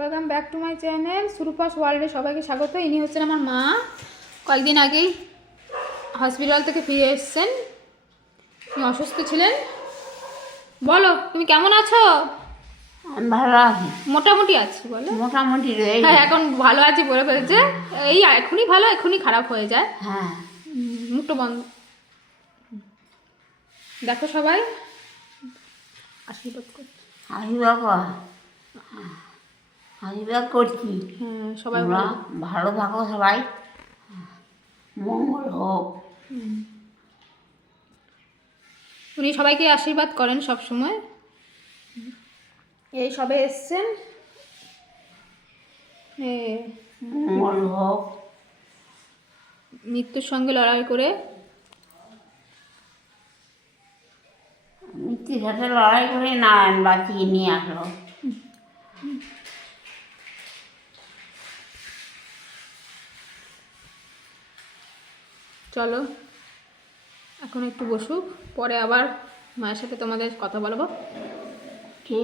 Welcome back to my channel সুরুপাস ওয়ার্ল্ডে সবাইকে স্বাগত। ইনি হচ্ছেন আমার মা, কয়েকদিন আগেই হসপিটাল থেকে ফিরে এসেছেন। তুমি অসুস্থ ছিলেন। বলো তুমি কেমন আছো? ভালো আছি, মোটামুটি আছি বলো। মোটামুটি রে। হ্যাঁ এখন ভালো আছি বলে ফেলছে। এই এখনই ভালো এখনই খারাপ হয়ে যায়। হ্যাঁ, মুখটা বন্ধ। দেখো সবাই আশীর্বাদ করো। আশীর্বাদ করছি। হ্যাঁ সবাই তোমরা ভালো থাকো, সবাই মঙ্গল হোক। উনি সবাইকে আশীর্বাদ করেন সব সময়। এই সবে এসছেন। মঙ্গল হোক। মৃত্যুর সঙ্গে লড়াই করে মৃত্যুর সাথে লড়াই করে না বাঁচিয়ে নিয়ে আসলো। চলো এখন একটু বসুক, পরে আবার মায়ের সাথে তোমাদের কথা বলবো। কে?